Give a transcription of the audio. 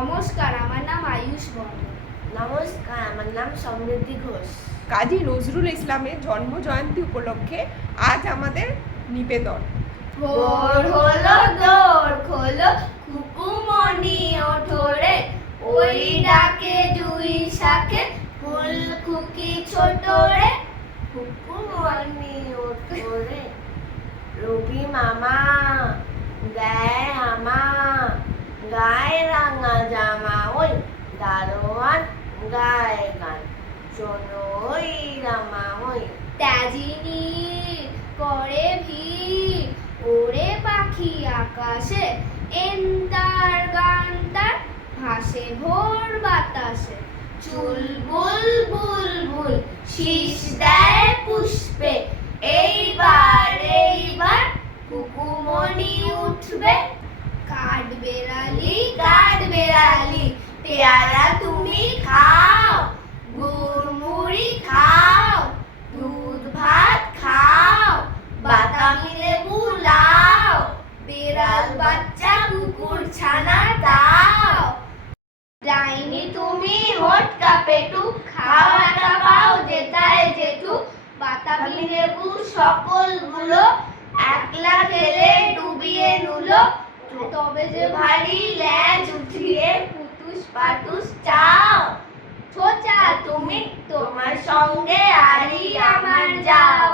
নমস্কার, আমার নাম আয়ুষ বর্মন। নমস্কার, আমার নাম সমৃদ্ধি ঘোষ। কাজী নজরুল ইসলামের জন্ম জয়ন্তী উপলক্ষে আজ আমাদের নিবেদন। ভোর হলো, দোর খোলো, কুকুমনি ওঠো রে, ওই ডাকে জুই শাকে ফুল খুকি ছোট রে। কুকুমনি ওঠো রে, রবি মামা গায়ে হামা, গায়ে রাঙা জামা, ওই দারোয়ান গায়ে গান, শোনো ওই রামা ওই। তেজিনি করে ভিড়, ওরে পাখি আকাশে, এন্তার গান্তার ভাসে ভোর বাতাসে। চুলবুল বুলবুল শীষ দেয় পুষ্পে, এইবার কুকুমনি উঠবে। কাঠ বেড়ালি পেয়ারা তুমি খাও, গুড়মুড়ি খাও, দুধ ভাত খাও, বাতাবি লেবু লাও, বেড়াল বাচ্চা কুকুর ছানা দাও। ডাইনি তুমি হোটকা পেটু, খাওয়াটা পাও যেটায় যেটু, বাতাবি লেবু সকলগুলো একলা খেলে ডুবিয়ে নুলো। তবে যে ভারী ল্যাজ উঠিয়ে পুতুস পাতুস চাও, ছোচা তুমি তোমার সঙ্গে আরি আমার যাও।